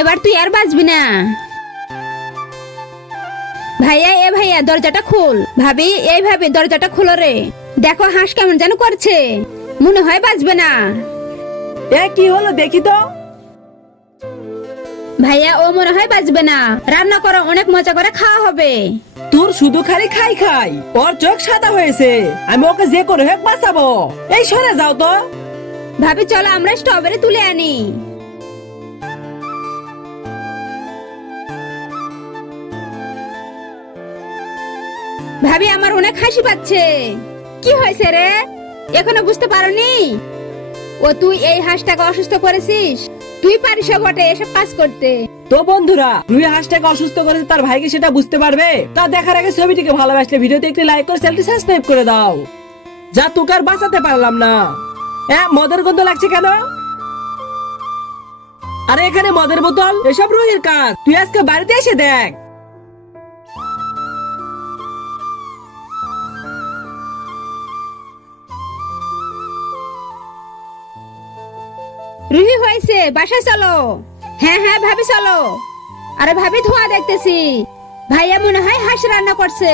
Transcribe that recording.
এবার তুই আর বাঁচবি না। ভাইয়া এ ভাইয়া দরজাটা খুল। ভাবি এইভাবে দরজাটা খুলো রে। দেখো হাঁস কেমন যেন করছে, মনে হয় বাঁচবে না। এ কি হলো দেখি তো। ভাইয়া ও মনে হয় বাঁচবে না, রান্না করো, অনেক মজা করে খাওয়া হবে। তোর শুধু খালি খাই খাই, ওর চোখ সাদা হয়েছে, আমি ওকে যে করে হোক বাঁচাবো। এই সরে যাও তো। ভাবি চলো আমরা স্ট্রবেরি তুলে আনি। ভাবি আমার অনেক হাসি পাচ্ছে। কি হয়েছে রে, এখনো বুঝতে পারোনি? ও তুই এই হাঁসটাকে অসুস্থ করেছিস, তুই পারিস বটে এসব কাজ করতে। তো বন্ধুরা, রুই হাঁসটাকে অসুস্থ করেছে তার ভাইকে সেটা বুঝতে পারবে। তা দেখার আগে ছবিটিকে ভালোবাসলে ভিডিওতে একটি লাইক করে চ্যানেলটি সাবস্ক্রাইব করে দাও। যা তোকে আর বাঁচাতে পারলাম না। মদের গন্ধ লাগছে কেন? আরে এখানে মদের বোতল, এসব রুহির কাজ। তুই আজকে বাড়িতে এসে দেখ। রুহি হয়েছে, বাসায় চলো। হ্যাঁ হ্যাঁ ভাবি চলো। আরে ভাবি ধোঁয়া দেখতেছি, ভাইয়া মনে হয় হাঁস রান্না করছে।